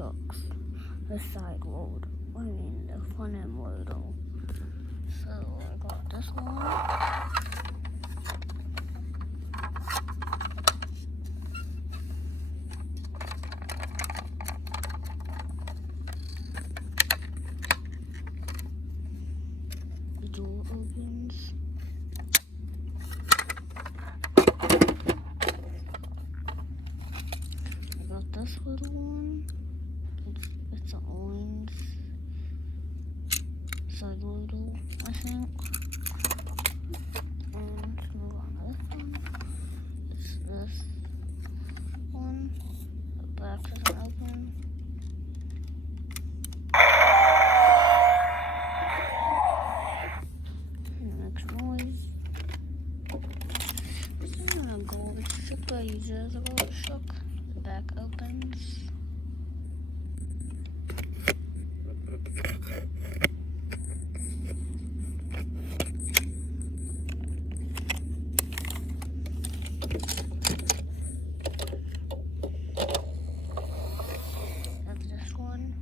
trucks, the side load. I mean the front end loader. So I got this one. The door opens. I got this little one. It's an orange side loader, I think. And let's move on to this one. It's this one. The back doesn't open. It makes noise. This is a garbage truck, but I use it as a garbage truck. The back opens. That's this one.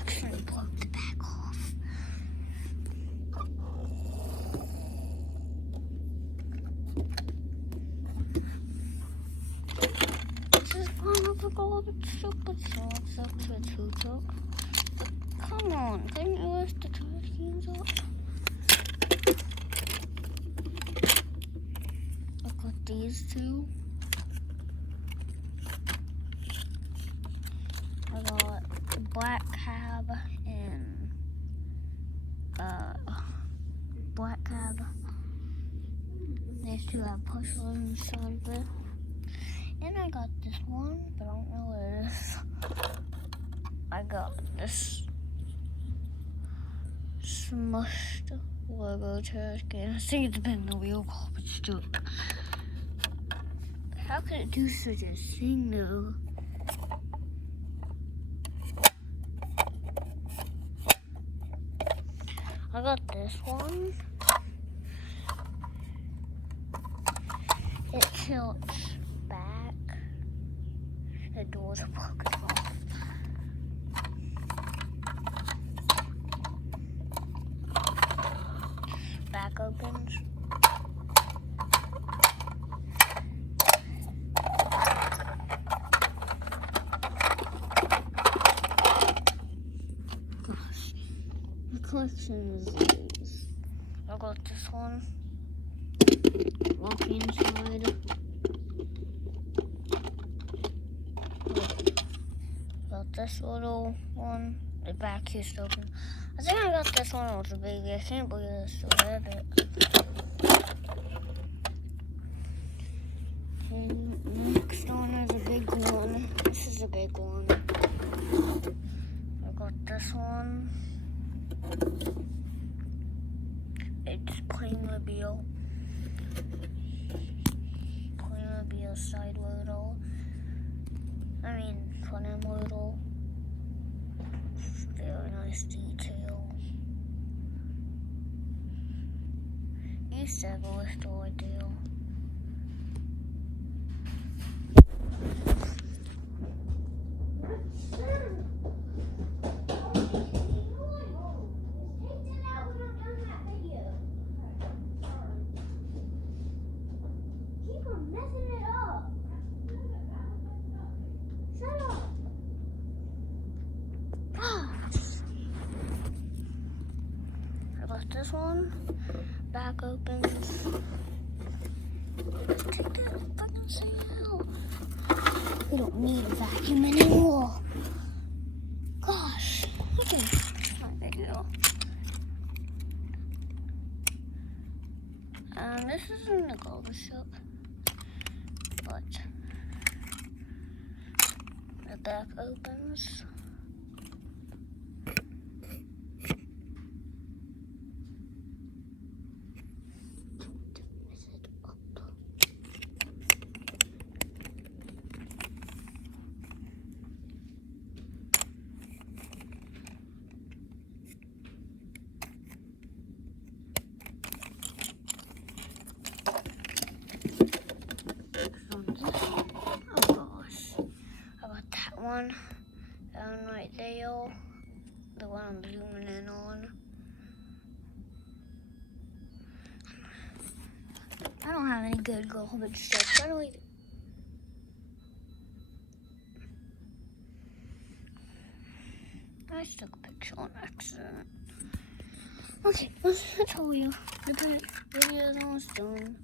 Actually, broke the back off. This is kind of a garbage truck, but it's not. It's actually a tow truck. But come on, couldn't you lift the trash cans up? I got these two. I got the black cab and black cab. These two have push buttons inside of it. And I got this one, but I don't know what it is. I got this smushed Lego trash can. I think it's been the real garbage truck. How could it do such a thing though? I got this one. It tilts back. The doors are broken off. Back opens. Gosh, the collection is these. I got this one. Walk inside. Got this little one. The back is open. I think I got this one with the baby. I can't believe I still have it. And next one is a big one. This is a big one. I got this one. It's Playmobil. Playmobil side loader. I mean, front end loader. Very nice detail. Used to have a lift right there. This one, back opens. Take that fucking thing out. We don't need a vacuum anymore. Gosh, okay, my video. This isn't a garbage truck, but the back opens. one down right there. The one I'm zooming in on. I don't have any good garbage sticks. I don't even... I took a picture on accident. Okay, let's tell you. The video is almost done.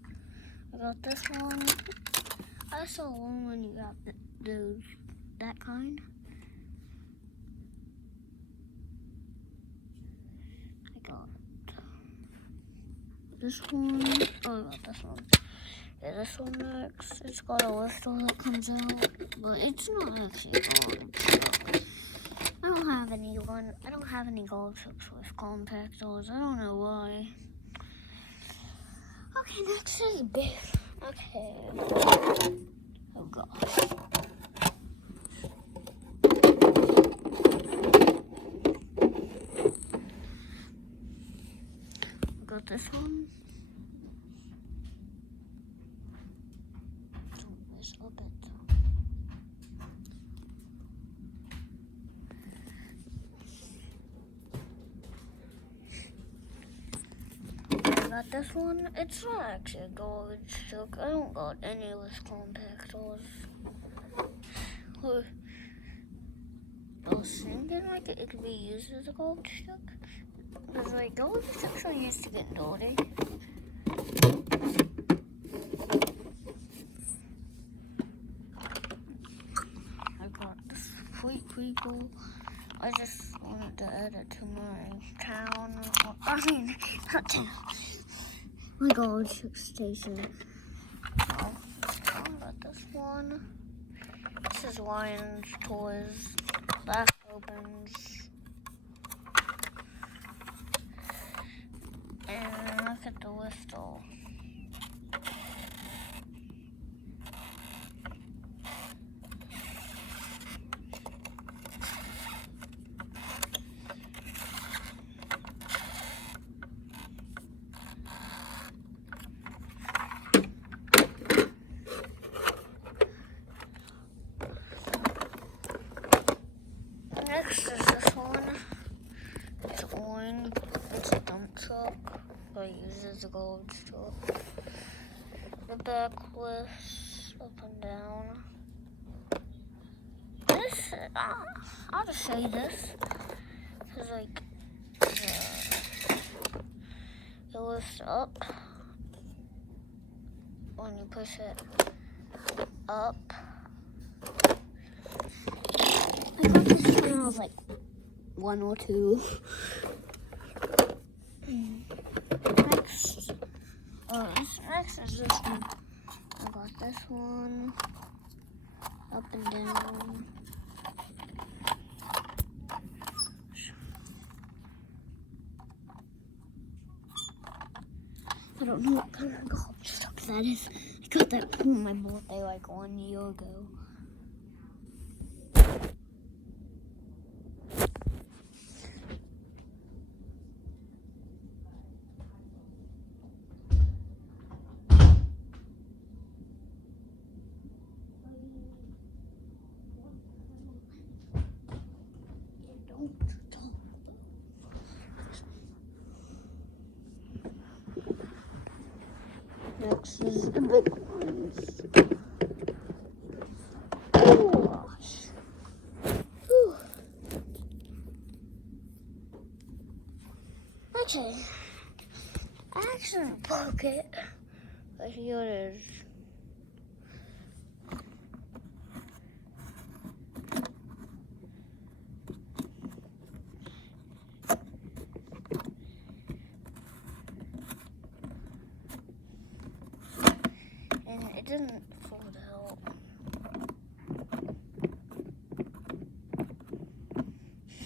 I got this one. I saw one when you got that kind. I got this one. Oh, I got this one. Yeah, this one next. It's got a whistle that comes out, but it's not actually garbage. I don't have any garbage with compact doors. I don't know why. Okay, next is big. Okay. Oh gosh. Got this one. Don't mess up it. I got this one. It's not actually a garbage truck. I don't got any with compactors. I was thinking like it could be used as a garbage truck. Because like garbage trucks are used to get dirty. I got this pretty cool. I just wanted to add it to my town. Not town. My garbage truck station. I got this one. This is Ryan's Toys. Back opens. And look at the whistle. Next is this one. It's orange. It's a dump truck, but it uses a garbage truck. The back lifts up and down. This, I'll just say this, because like, it lifts up when you push it up. I got this when I was like 1 or 2. Next is this one. I got this one up and down. I don't know what kind of garbage truck that is. I got that on my birthday like 1 year ago. Next is the big ones. Oh gosh. Whew. Okay. I actually broke it. But here it is. It didn't fold out.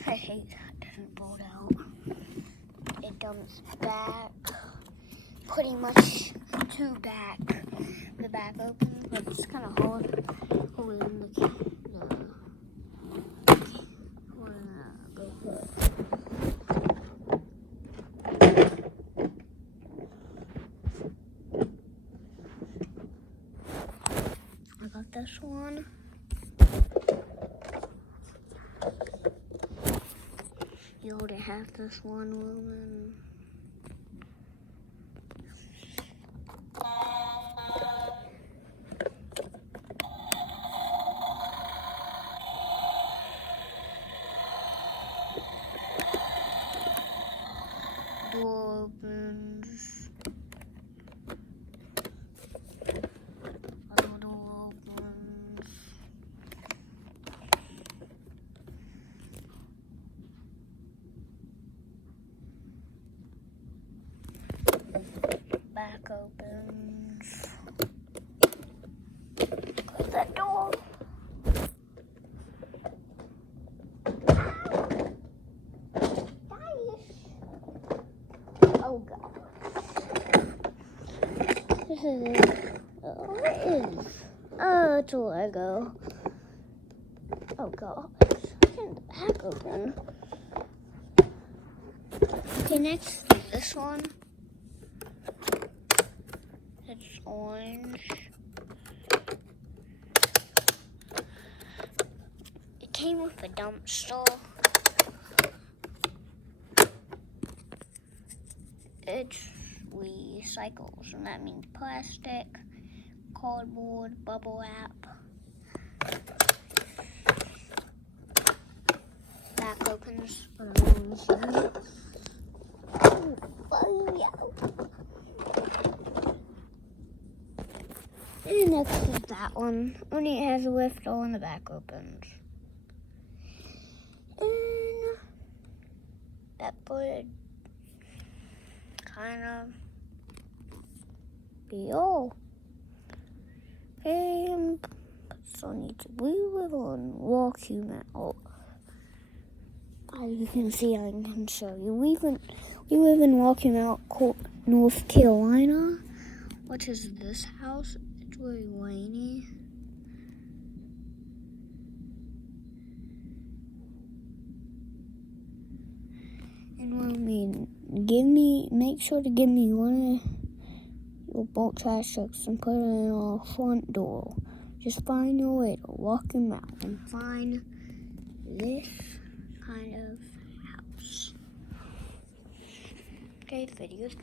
I hate that it didn't fold out. It dumps back, pretty much to back. The back opens, but it's kind of hard holding the GoPro. I got this one. already have this one woman. Door opens. Other door opens. Back opens. Close that door. Oh god. This is it. Oh, it is. Oh, it's a Lego. Oh god. Turn the back open. Okay, next, this one. It's orange. It came with a dumpster. It's recycles, and that means plastic, cardboard, bubble wrap. Back opens. And next is that one. Only it has a lift on the back opens. And that would kind of be all. And so we live on Rocky Mountain. As you can see, I can show you. We live in Rocky Mountain, North Carolina. What is this house? It's really rainy. And make sure to give me one of your bolt trash trucks and put it in our front door. Just find your way to Rocky Mountain and find this kind of house. Okay, video's done.